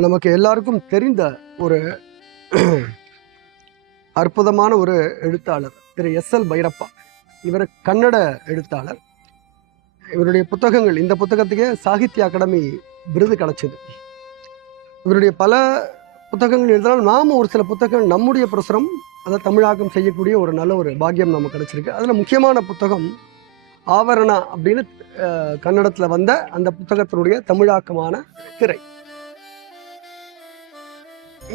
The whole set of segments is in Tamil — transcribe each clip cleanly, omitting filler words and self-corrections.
நமக்கு எல்லாருக்கும் தெரிந்த ஒரு அற்புதமான ஒரு எழுத்தாளர் திரு எஸ்.எல். பைரப்பா. இவர் கன்னட எழுத்தாளர். இவருடைய புத்தகங்கள், இந்த புத்தகத்துக்கே சாகித்ய அகாடமி விருது கிடைச்சது. இவருடைய பல புத்தகங்கள் எழுதினால் நாம ஒரு சில புத்தகங்கள் நம்முடைய பிரசுரம் அதை தமிழாக்கம் செய்யக்கூடிய ஒரு நல்ல ஒரு பாக்கியம் நமக்கு கிடைச்சிருக்கு. அதில் முக்கியமான புத்தகம் ஆவரணா அப்படின்னு கன்னடத்தில் வந்த அந்த புத்தகத்தினுடைய தமிழாக்கமான திரை.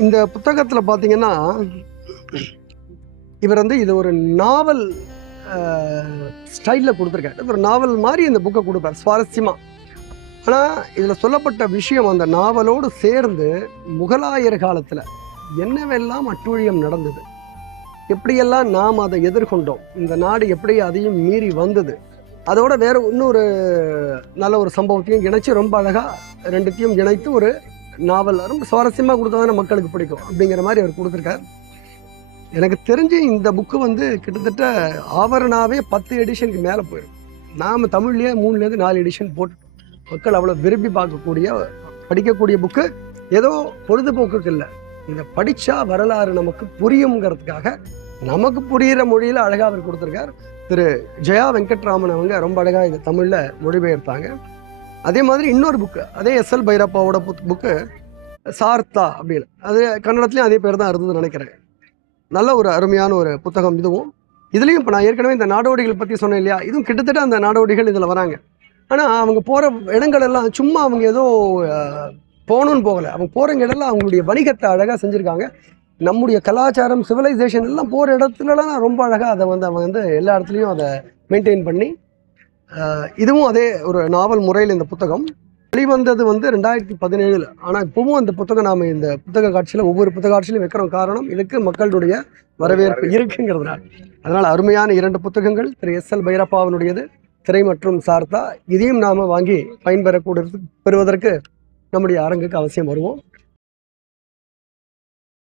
இந்த புத்தகத்தில் பார்த்தீங்கன்னா இவர் இது ஒரு நாவல் ஸ்டைலில் கொடுத்துருக்காரு. ஒரு நாவல் மாதிரி இந்த புக்கை கொடுப்பார் சுவாரஸ்யமாக. ஆனால் இதில் சொல்லப்பட்ட விஷயம் அந்த நாவலோடு சேர்ந்து முகலாயர் காலத்தில் என்னவெல்லாம் அட்டூழியம் நடந்தது, எப்படியெல்லாம் நாம் அதை எதிர்கொண்டோம், இந்த நாடு எப்படி அதையும் மீறி வந்தது, அதோட வேற இன்னொரு நல்ல ஒரு சம்பவத்தையும் இணைச்சி ரொம்ப அழகாக ரெண்டுத்தையும் இணைத்து ஒரு நாவல் ரொம்ப சுவாரஸ்யமாக கொடுத்தா மக்களுக்கு பிடிக்கும் அப்படிங்கிற மாதிரி அவர் கொடுத்துருக்கார். எனக்கு தெரிஞ்சு இந்த புக்கு கிட்டத்தட்ட ஆவரணாவே 10 எடிஷனுக்கு மேலே போயிடும். நாம் தமிழ்லேயே 3லேருந்து 4 எடிஷன் போட்டு மக்கள் அவ்வளோ விரும்பி பார்க்கக்கூடிய படிக்கக்கூடிய புக்கு. ஏதோ பொழுதுபோக்குக்கு இல்லை, இதை படித்தா வரலாறு நமக்கு புரியுங்கிறதுக்காக நமக்கு புரிகிற மொழியில் அழகாக அவர் கொடுத்துருக்கார். திரு ஜெயா வெங்கட்ராமன் அவங்க ரொம்ப அழகாக இதை தமிழில் மொழிபெயர்த்தாங்க. அதே மாதிரி இன்னொரு புக்கு, அதே எஸ்.எல். பைரப்பாவோட புக்கு சார்த்தா அப்படின்னு, அது கன்னடத்துலேயும் அதே பேர் தான் இருந்ததுன்னு நினைக்கிறேன். நல்ல ஒரு அருமையான ஒரு புத்தகம் இதுவும். இதுலேயும் இப்போ நான் ஏற்கனவே இந்த நாடோடிகள் பற்றி சொன்னேன் இல்லையா, இதுவும் கிட்டத்தட்ட அந்த நாடோடிகள் இதில் வராங்க. ஆனால் அவங்க போகிற இடங்கள் எல்லாம் சும்மா அவங்க ஏதோ போகணுன்னு போகலை, அவங்க போகிற இடம்லாம் அவங்களுடைய வணிகத்தை அழகாக செஞ்சுருக்காங்க. நம்முடைய கலாச்சாரம் சிவிலைசேஷன் எல்லாம் போகிற இடத்துலலாம் ரொம்ப அழகாக அதை அவங்க எல்லா இடத்துலையும் அதை மெயின்டைன் பண்ணி. இதுவும் அதே ஒரு நாவல் முறையில் இந்த புத்தகம் வெளிவந்தது 2017. ஆனால் இப்பவும் அந்த புத்தகம் நாம் இந்த புத்தக காட்சியில் ஒவ்வொரு புத்தக காட்சியிலும் வைக்கிறோம். காரணம் இதுக்கு மக்களுடைய வரவேற்பு இருக்குங்கிறதுனால. அதனால் அருமையான 2 புத்தகங்கள் திரு எஸ்.எல். பைரப்பாவினுடையது திரை மற்றும் சார்த்தா. இதையும் நாம் வாங்கி பெறுவதற்கு நம்முடைய அரங்குக்கு அவசியம் வருவோம்.